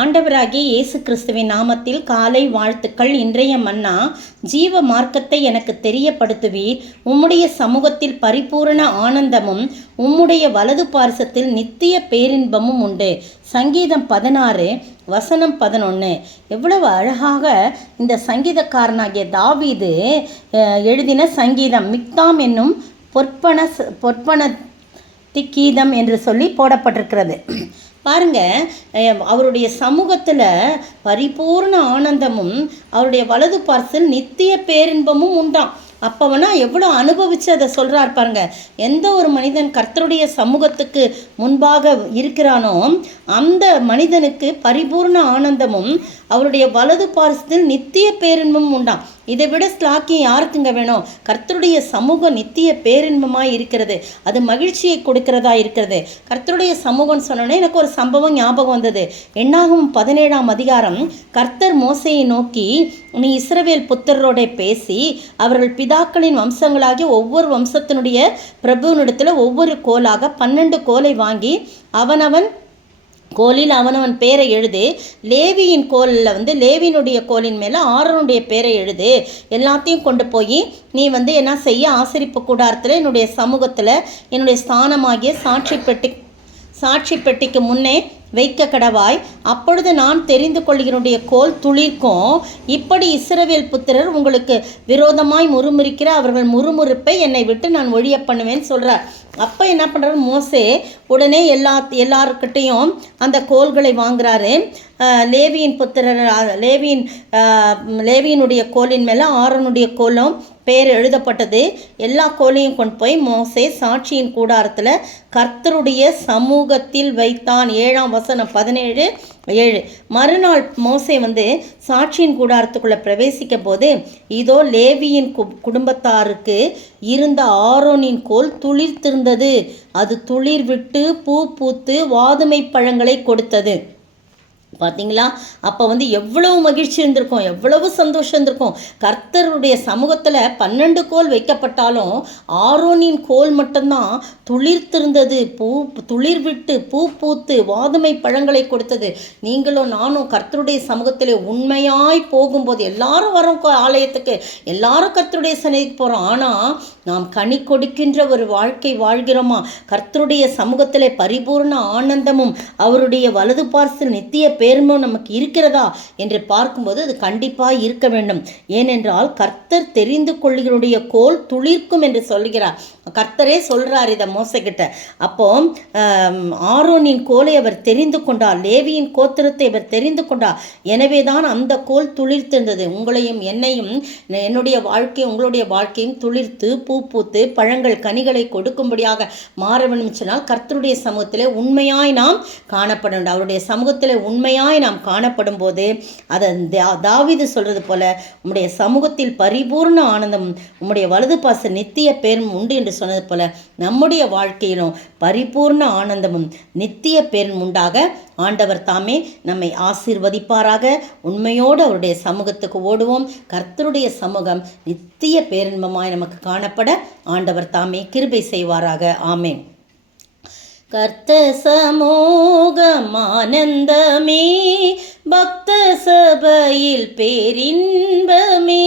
ஆண்டவராகிய இயேசு கிறிஸ்துவின் நாமத்தில் காலை வாழ்த்துக்கள். இன்றைய மன்னா, ஜீவ மார்க்கத்தை எனக்கு தெரியப்படுத்துவீர். உம்முடைய சமூகத்தில் பரிபூரண ஆனந்தமும் உம்முடைய வலது பார்சத்தில் நித்திய பேரின்பமும் உண்டு. சங்கீதம் 16 வசனம் 11. எவ்வளவு அழகாக இந்த சங்கீதக்காரனாகிய தாவீது எழுதின சங்கீதம். மிக்தாம் என்னும் பொற்பன திக்கீதம் என்று சொல்லி போடப்பட்டிருக்கிறது. பாருங்க, அவருடைய சமூகத்தில் பரிபூர்ண ஆனந்தமும் அவருடைய வலது பார்சல் நித்திய பேரின்பமும் உண்டாம். அப்போவனா எவ்வளோ அனுபவித்து அதை சொல்கிறார் பாருங்க. எந்த ஒரு மனிதன் கர்த்தருடைய சமூகத்துக்கு முன்பாக இருக்கிறானோ அந்த மனிதனுக்கு பரிபூர்ண ஆனந்தமும் அவருடைய வலது பார்சத்தில் நித்திய பேரின்பமும் உண்டாம். இதை விட ஸ்லாக்கியம் யாருக்குங்க வேணும்? கர்த்தருடைய சமூகம் நித்திய பேரின்பமாக இருக்கிறது. அது மகிழ்ச்சியை கொடுக்கிறதா இருக்கிறது. கர்த்தருடைய சமூகம்னு சொன்னோன்னே எனக்கு ஒரு சம்பவம் ஞாபகம் வந்தது. என்னாகும் 17ஆம் அதிகாரம், கர்த்தர் மோசையை நோக்கி, நீ இஸ்ரவேல் புத்திரரோட பேசி அவர்கள் பிதாக்களின் வம்சங்களாகி ஒவ்வொரு வம்சத்தினுடைய பிரபுவனிடத்தில் ஒவ்வொரு கோலாக 12 கோலை வாங்கி அவனவன் கோலில் அவனவன் பேரை எழுது. லேவியின் கோலில் லேவியினுடைய கோலின் மேலே ஆரோனுடைய பேரை எழுது. எல்லாத்தையும் கொண்டு போய் நீ என்ன செய்ய, ஆசரிப்பு கூடாரத்தில் என்னுடைய சமூகத்தில் என்னுடைய ஸ்தானமாகிய சாட்சி பெட்டிக்கு முன்னே வைக்க கடவாய். அப்பொழுது நான் தெரிந்து கொள்கிறனுடைய கோல் துளிர்க்கும். இப்படி இஸ்ரவேல் புத்திரர் உங்களுக்கு விரோதமாய் முறுமுறுக்கிற அவர்கள் முறுமுறுப்பை என்னை விட்டு நான் ஒழிய பண்ணுவேன்னு சொல்கிறார். அப்போ என்ன பண்ணுறாரு மோசே? உடனே எல்லாருக்கிட்டையும் அந்த கோல்களை வாங்குறாரு. லேவியின் புத்திரர் லேவியினுடைய கோலின் மேலே ஆரோனுடைய கோலும் பேர் எழுதப்பட்டது. எல்லா கோலையும் கொண்டு போய் மோசே சாட்சியின் கூடாரத்தில் கர்த்தருடைய சமூகத்தில் வைத்தான். 7ஆம் வசனம் 17:7. மறுநாள் மோசே சாட்சியின் கூடாரத்துக்குள்ளே பிரவேசிக்க போது, இதோ லேவியின் குடும்பத்தாருக்கு இருந்த ஆரோனின் கோல் துளிர்த்திருந்தது. அது துளிர் விட்டு பூ பூத்து வாதுமை பழங்களை கொடுத்தது. பார்த்தீங்களா? அப்போ எவ்வளவு மகிழ்ச்சி இருந்திருக்கும், எவ்வளவு சந்தோஷம் இருந்திருக்கும். கர்த்தருடைய சமூகத்தில் 12 கோல் வைக்கப்பட்டாலும் ஆரோனின் கோல் மட்டும்தான் துளிர்த்திருந்தது. துளிர் விட்டு பூ பூத்து வாதுமை பழங்களை கொடுத்தது. நீங்களும் நானும் கர்த்தருடைய சமூகத்தில் உண்மையாய் போகும்போது, எல்லாரும் வரோம் ஆலயத்துக்கு, எல்லாரும் கர்த்தருடைய சன்னதிக்கு போகிறோம். ஆனால் நாம் கனி கொடுக்கின்ற ஒரு வாழ்க்கை வாழ்கிறோமா? கர்த்தருடைய சமூகத்தில் பரிபூர்ண ஆனந்தமும் அவருடைய வலது பார்சல் நித்திய பேருமும் நமக்கு இருக்கிறதா என்று பார்க்கும்போது அது கண்டிப்பாக இருக்க வேண்டும். ஏனென்றால் கர்த்தர் தெரிந்து கொள்ளுகிறனுடைய கோல் துளிர்க்கும் என்று சொல்கிறார். கர்த்தரே சொல்கிறார் இதை மோசைக்கிட்ட. அப்போ ஆரோனின் கோலை அவர் தெரிந்து கொண்டார், லேவியின் கோத்திரத்தை அவர் தெரிந்து கொண்டார். எனவே தான் அந்த கோல் துளிர்த்திருந்தது. உங்களையும் என்னையும், என்னுடைய வாழ்க்கையும் உங்களுடைய வாழ்க்கையும் துளிர்த்து பூ பூத்து பழங்கள் கனிகளை கொடுக்கும்படியாக மாற வேண்டும் சொன்னால் கர்த்தருடைய சமூகத்திலே உண்மையாய் நாம் காணப்பட வேண்டும். அவருடைய சமூகத்திலே உண்மையாய் நாம் காணப்படும் போது அதை தாவீது சொல்றது போல, உம்முடைய சமூகத்தில் பரிபூர்ண ஆனந்தம் உம்முடைய வலது பாச நித்திய பேரும் உண்டு என்று சொன்னது போல நம்முடைய வாழ்க்கையிலும் பரிபூர்ண ஆனந்தமும் நித்திய பேரும் உண்டாக ஆண்டவர் தாமே நம்மை ஆசீர்வதிப்பாராக. உண்மையோடு அவருடைய சமூகத்துக்கு ஓடுவோம். கர்த்தருடைய சமூகம் நித்திய பேரின்பமாய் நமக்கு காணப்பட ஆண்டவர் தாமே கிருபை செய்வாராக. ஆமென். கர்த்த சமூகம் ஆனந்தமே, பக்த சபையில் பேரின்பமே,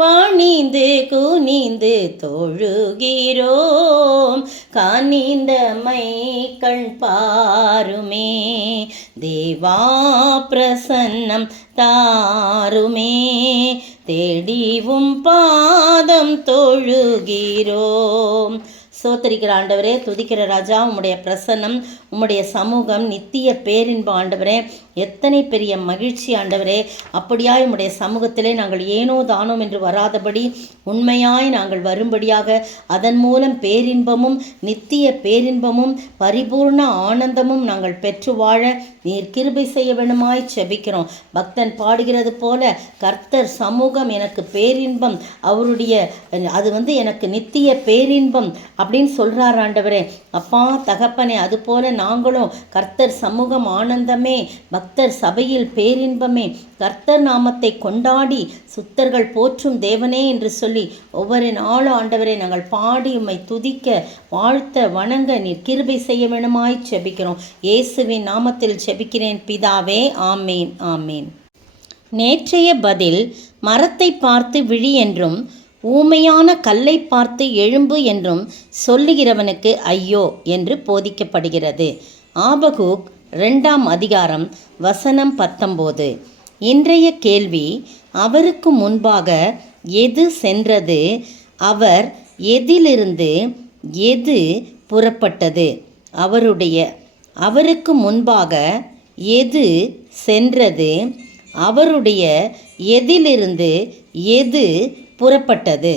பணிந்து குனிந்து தொழுகிறோம், கனிந்த மைக்கண் பாருமே, தேவா பிரசன்னம் தாருமே, தேடிவும் பாதம் தொழுகிறோம். சோத்தரிக்கிற ஆண்டவரே, துதிக்கிற ராஜா, உம்முடைய பிரசன்னம், உம்முடைய சமூகம் நித்திய பேரின்ப ஆண்டவரே. எத்தனை பெரிய மகிழ்ச்சி ஆண்டவரே. அப்படியாய் உம்முடைய சமூகத்திலே நாங்கள் ஏனோ தானோம் என்று வராதபடி உண்மையாய் நாங்கள் வரும்படியாக அதன் மூலம் பேரின்பமும் நித்திய பேரின்பமும் பரிபூர்ண ஆனந்தமும் நாங்கள் பெற்று வாழ நீர் கிருபை செய்ய வேண்டுமாய் செபிக்கிறோம். பக்தன் பாடுகிறது போல, கர்த்தர் சமூகம் எனக்கு பேரின்பம், அவருடைய அது எனக்கு நித்திய பேரின்பம் அப்படி அப்படின்னு சொல்கிறார் ஆண்டவரே. அப்பா தகப்பனே, அதுபோல் நாங்களும் கர்த்தர் சமூகம் ஆனந்தமே, பக்தர் சபையில் பேரின்பமே, கர்த்தர் நாமத்தை கொண்டாடி சுத்தர்கள் போற்றும் தேவனே என்று சொல்லி ஒவ்வொரு நாளும் ஆண்டவரை நாங்கள் பாடி உம்மை துதிக்க, வாழ்த்த, வணங்க நீர் கிருபை செய்ய வேணுமாய் செபிக்கிறோம். இயேசுவின் நாமத்தில் செபிக்கிறேன் பிதாவே. ஆமீன், ஆமீன். நேற்றைய பதில், மரத்தை பார்த்து விழி என்றும் ஊமையான கல்லை பார்த்து எழும்பு என்றும் சொல்லுகிறவனுக்கு ஐயோ என்று போதிக்கப்படுகிறது. ஆபகூக் 2ஆம் அதிகாரம் வசனம் 19. இன்றைய கேள்வி, அவருக்கு முன்பாக எது சென்றது? அவர் எதிலிருந்து எது புறப்பட்டது? அவருக்கு முன்பாக எது சென்றது? அவருடைய எதிலிருந்து எது புறப்பட்டது?